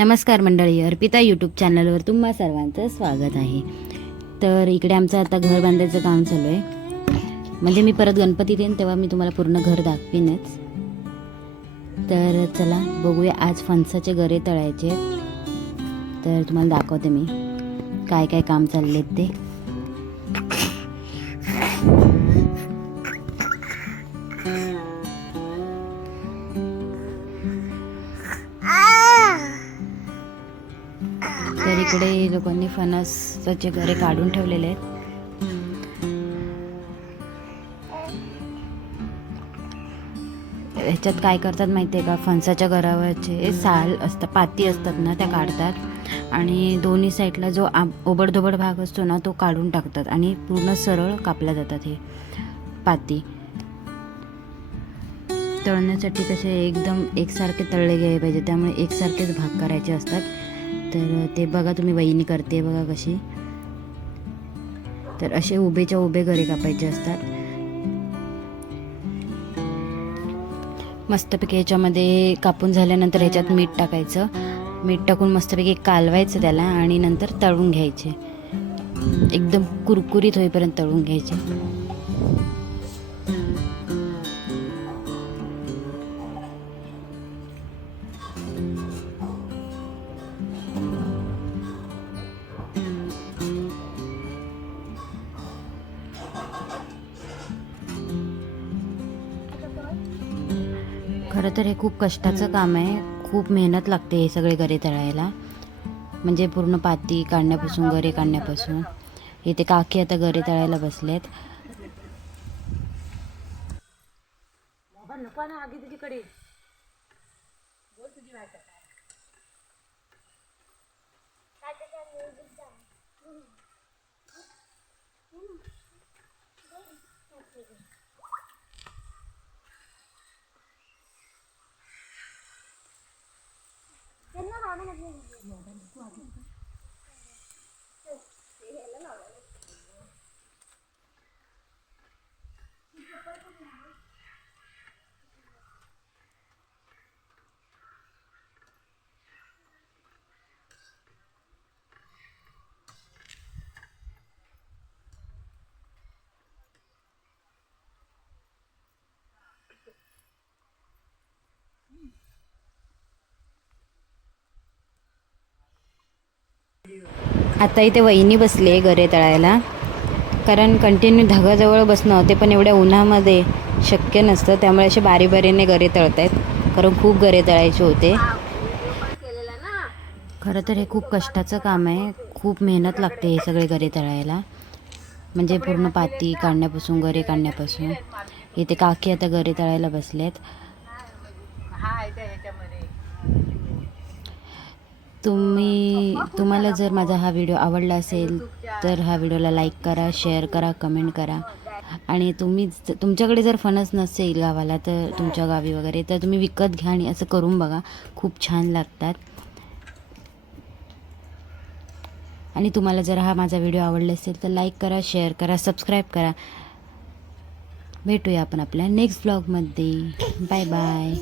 नमस्कार मंडळी अर्पिता यूट्यूब चॅनलवर तुम्हा सर्वांचं स्वागत आहे. तर इकडे आमचं आता घर बांधायचं काम चालू आहे. म्हणजे मी परत गणपती देईन तेव्हा मी तुम्हाला पूर्ण घर दाखवीनच. तर चला बघूया आज फणसाचे गरे तळायचे तर तुम्हाला दाखवते मी काय काय काम चाललेत ते. इकडे लोकांनी फणसाचे घरे काढून ठेवलेले आहेत. ह्याच्यात काय करतात माहिती आहे का? फणसाच्या घरावरचे साल असतात पाती असतात ना त्या काढतात. आणि दोन्ही साईडला जो आब ओबडधोबड भाग असतो ना तो काढून टाकतात. आणि पूर्ण सरळ कापल्या जातात हे पाती. तळण्यासाठी कसे एकदम एकसारखे तळले गेले पाहिजे. त्यामुळे एकसारखेच भाग करायचे असतात. तर ते बघा तुम्ही वहिनी करते बघा कशी. तर असे उभेच्या उभे गरे कापायचे असतात. मस्तपैकी ह्याच्यामध्ये कापून झाल्यानंतर ह्याच्यात मीठ टाकायचं. मीठ टाकून मस्तपैकी कालवायचं त्याला आणि नंतर तळून घ्यायचे. एकदम कुरकुरीत होईपर्यंत तळून घ्यायचे. खरं तर हे खूप कष्टाचं काम आहे. खूप मेहनत लागते हे सगळे गरे तळायला. म्हणजे पूर्ण पाती काढण्यापासून गरे काढण्यापासून. इथे काकी आता गरे तळायला बसलेत. ไม่ได้ยินเลยเดี๋ยวเดี๋ยวกลัวดิ आता इथे वहिनी बसली आहे गरे तळायला. कारण कंटिन्यू धागाजवळ बसणं ते पण एवढ्या उन्हामध्ये शक्य नसतं. त्यामुळे असे बारी बारीने गरे तळत आहेत कारण खूप गरे तळायचे होते. खरं तर हे खूप कष्टाचं काम आहे. खूप मेहनत लागते हे सगळे गरे तळायला. म्हणजे पूर्ण पाती काढण्यापासून गरे काढण्यापासून. इथे काकी आता गरे तळायला बसलेत. तुम्ही तुम्हाला जर माझा हा व्हिडिओ आवडला असेल तर हा व्हिडिओला लाईक करा शेअर करा कमेंट करा. आणि तुम्ही तुमच्याकडे जर फणस नसेल गावाला तर तुमच्या गावी वगैरे तर तुम्ही विकत घ्या आणि असं करून बघा. खूप छान लागतात. आणि तुम्हाला जर हा माझा व्हिडिओ आवडला असेल तर लाईक करा शेअर करा सबस्क्राईब करा. भेटूया आपण आपल्या नेक्स्ट ब्लॉगमध्ये बाय बाय